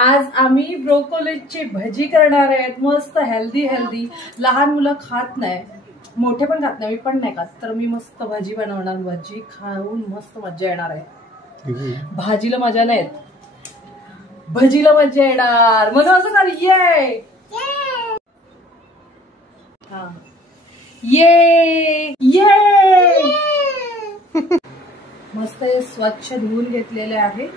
आज आम्ही ब्रोकोलीची भजी करणार आहेत, मस्त हेल्दी हेल्दी. लहान मुलं खात नाही, मोठे पण खात नाही, मी पण नाही खात, तर मी मस्त भजी बनवणार. भजी खाऊन मस्त मजा येणार आहे. भाजीला मजा नाही येत, भजीला मजा येणार. म्हणून असं कर, ये हा ये ये. मस्त हे स्वच्छ धुवून घेतलेले आहे.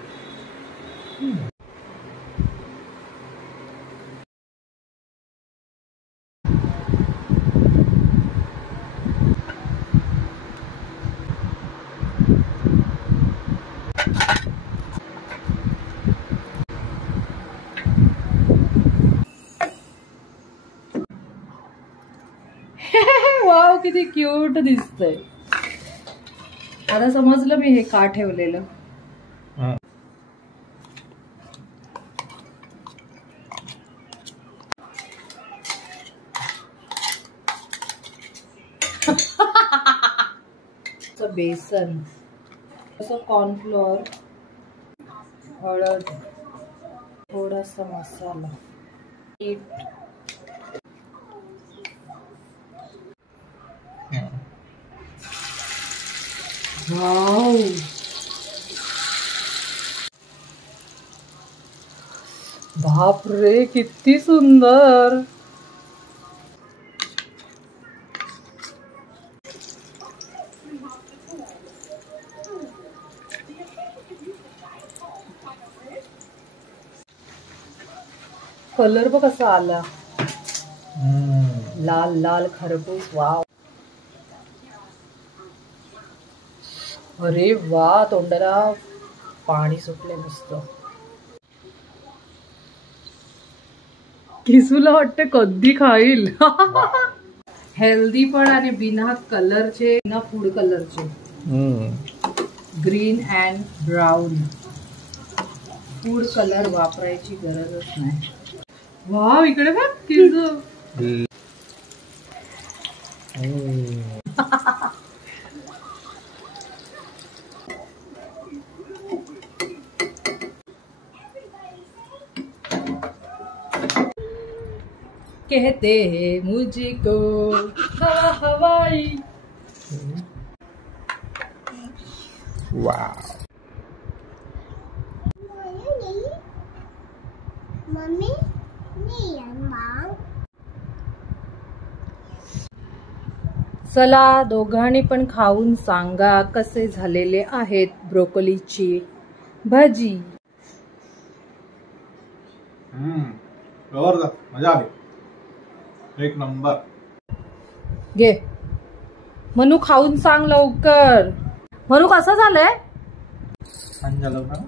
वाव, किती क्यूट दिसतंय. आता समजलं मी हे का ठेवलेलं. बेसन, असं कॉर्नफ्लोअर, हळद, थोडासा मसाला, मीठ, वाव, बाप रे किती सुंदर. कलर बघ कसा आला, लाल लाल खरबूज. वाव, अरे वा, तोंडाला पाणी सुटले मस्त. किसूला वाटते कधी खाईल. हेल्दी पण आणि बिना कलरचे, बिना फूड कलरचे. Green and brown, food colour वापरायची गरजच नाही. वाव, इकडे बघ किसू. कहते हैं मुझको हवा हवाई. वाव, मम्मी चला, दोघांनी पण खाऊन सांगा कसे झालेले आहेत ब्रोकोलीची भजी. मजा आली, एक नंबर. घे मनू, खाऊन सांग लवकर. मनू, कसं झालंय? छान झालं का?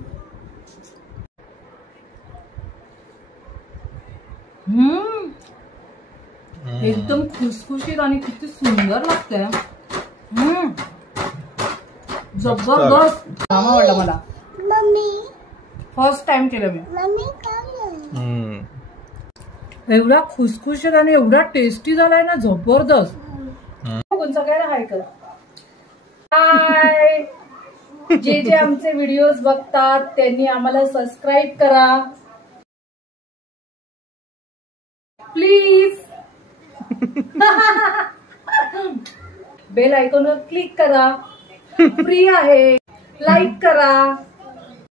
एकदम खुसखुशीत आणि किती सुंदर लागतंय. जबरदस्त. आवडला मला. मम्मी फर्स्ट टाइम केलं मी. मम्मी एवढा खुसखुशीत आणि एवढा टेस्टी झालाय ना, जबरदस्त. सगळ्यांना हाय करा. हाय. जे जे आमचे व्हिडिओज बघतात त्यांनी आम्हाला सबस्क्राईब करा प्लीज. बेल आयकॉनवर क्लिक करा, फ्री आहे. लाईक करा.